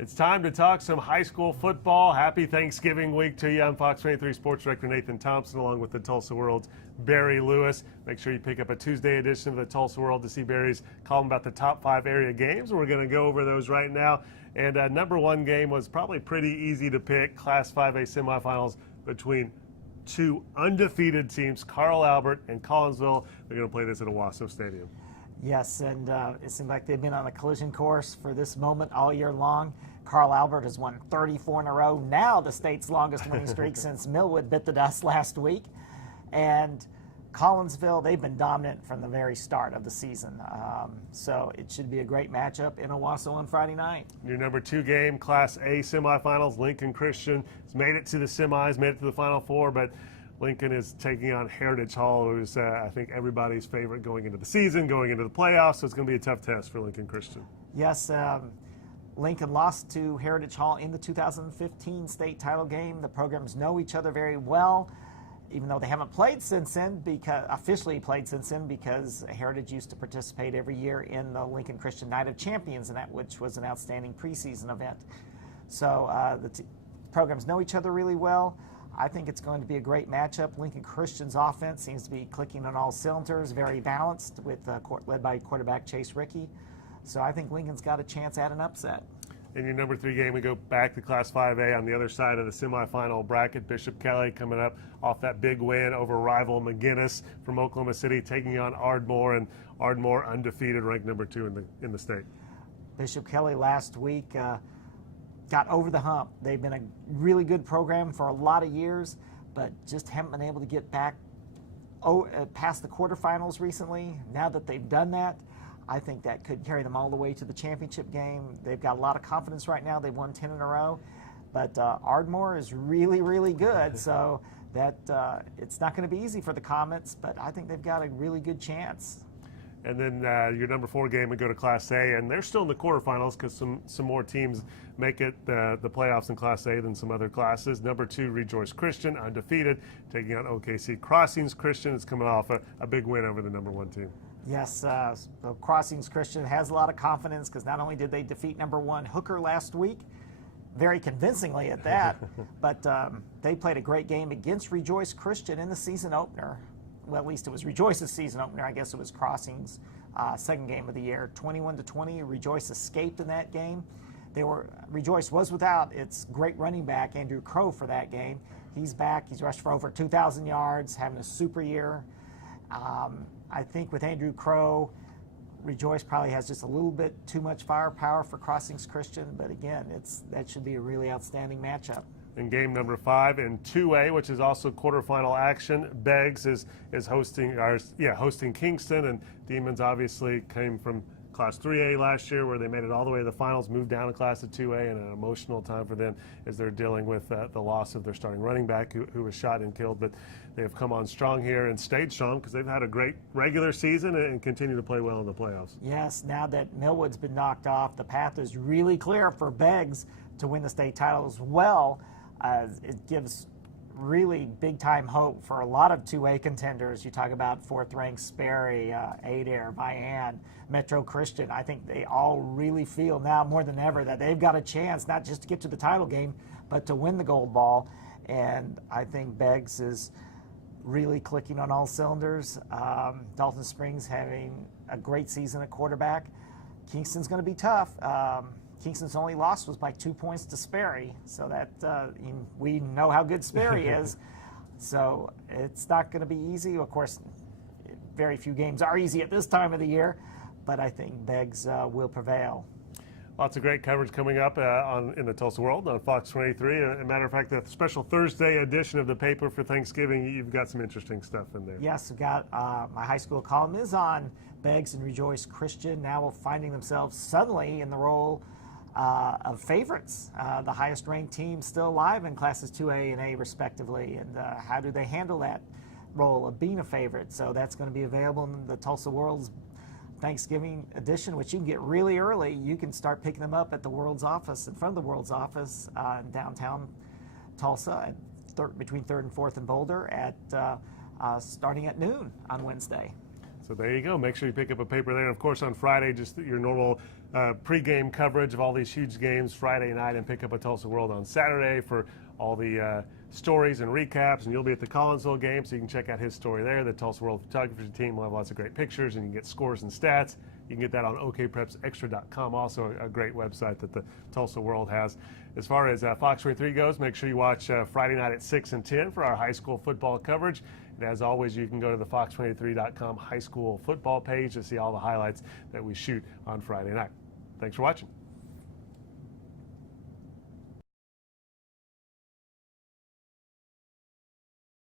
It's time to talk some high school football. Happy Thanksgiving week to you. I'm Fox 23 Sports Director Nathan Thompson, along with the Tulsa World's Barry Lewis. Make sure you pick up a Tuesday edition of the Tulsa World to see Barry's column about the top 5 area games. We're going to go over those right now. And number one game was probably pretty easy to pick. Class 5A semifinals between two undefeated teams, Carl Albert and Collinsville. They're going to play this at Owasso Stadium. Yes, and it seems like they've been on a collision course for this moment all year long. Carl Albert has won 34 in a row, now the state's longest winning streak since Millwood bit the dust last week. And Collinsville, they've been dominant from the very start of the season. So it should be a great matchup in Owasso on Friday night. Your number 2 game, Class A semifinals, Lincoln Christian has made it to the semis, made it to the Final Four, but Lincoln is taking on Heritage Hall, who's, I think, everybody's favorite going into the season, going into the playoffs, so it's going to be a tough test for Lincoln Christian. Yes, Lincoln lost to Heritage Hall in the 2015 state title game. The programs know each other very well, even though they haven't played since then, officially played since then, because Heritage used to participate every year in the Lincoln Christian Night of Champions, which was an outstanding preseason event. So the programs know each other really well. I think it's going to be a great matchup. Lincoln Christian's offense seems to be clicking on all cylinders, very balanced, with led by quarterback Chase Rickey. So I think Lincoln's got a chance at an upset. In your number 3 game, we go back to Class 5A on the other side of the semifinal bracket. Bishop Kelly coming up off that big win over rival McGinnis from Oklahoma City, taking on Ardmore, and Ardmore undefeated, ranked number 2 in the state. Bishop Kelly last week got over the hump. They've been a really good program for a lot of years, but just haven't been able to get back past the quarterfinals recently. Now that they've done that, I think that could carry them all the way to the championship game. They've got a lot of confidence right now. They've won 10 in a row, but Ardmore is really, really good. So that it's not going to be easy for the Comets, but I think they've got a really good chance. And then your number 4 game, we go to Class A, and they're still in the quarterfinals because some more teams make it the playoffs in Class A than some other classes. Number 2, Rejoice Christian, undefeated, taking on OKC Crossings Christian. It's coming off a big win over the number 1 team. Yes, so Crossings Christian has a lot of confidence because not only did they defeat number 1 Hooker last week, very convincingly at that, but they played a great game against Rejoice Christian in the season opener. Well, at least it was Rejoice's season opener. I guess it was Crossings' second game of the year. 21-20, Rejoice escaped in that game. Rejoice was without its great running back, Andrew Crow, for that game. He's back. He's rushed for over 2,000 yards, having a super year. I think with Andrew Crow, Rejoice probably has just a little bit too much firepower for Crossings Christian, but again, that should be a really outstanding matchup. In game number 5 in 2A, which is also quarterfinal action, Beggs is hosting Kingston, and Demons obviously came from Class 3A last year, where they made it all the way to the finals, moved down to Class of 2A, and an emotional time for them as they're dealing with the loss of their starting running back who was shot and killed. But they have come on strong here and stayed strong because they've had a great regular season and continue to play well in the playoffs. Yes, now that Millwood's been knocked off, the path is really clear for Beggs to win the state title as well. It gives really big-time hope for a lot of 2A contenders. You talk about 4th-ranked Sperry, Adair, Vian, Metro Christian. I think they all really feel now more than ever that they've got a chance not just to get to the title game, but to win the gold ball. And I think Beggs is really clicking on all cylinders. Dalton Springs having a great season at quarterback. Kingston's going to be tough. Kingston's only loss was by 2 points to Sperry, so that we know how good Sperry is. So it's not going to be easy. Of course, very few games are easy at this time of the year, but I think Beggs will prevail. Lots of great coverage coming up in the Tulsa World on Fox 23. As a matter of fact, the special Thursday edition of the paper for Thanksgiving, you've got some interesting stuff in there. Yes, we've got my high school column is on Beggs and Rejoice Christian, now finding themselves suddenly in the role of favorites, the highest ranked team still alive in classes 2A and A respectively, and how do they handle that role of being a favorite? So that's going to be available in the Tulsa World's Thanksgiving edition, which you can get really early. You can start picking them up at the World's office, in front of the World's office in downtown Tulsa, between 3rd and 4th and Boulder, starting at noon on Wednesday. So there you go. Make sure you pick up a paper there. And of course, on Friday, just your normal pregame coverage of all these huge games Friday night, and pick up a Tulsa World on Saturday for all the stories and recaps. And you'll be at the Collinsville game, so you can check out his story there. The Tulsa World photography team will have lots of great pictures, and you can get scores and stats. You can get that on okprepsextra.com, also a great website that the Tulsa World has. As far as Fox 23 goes, make sure you watch Friday night at 6 and 10 for our high school football coverage. And as always, you can go to the fox23.com high school football page to see all the highlights that we shoot on Friday night. Thanks for watching.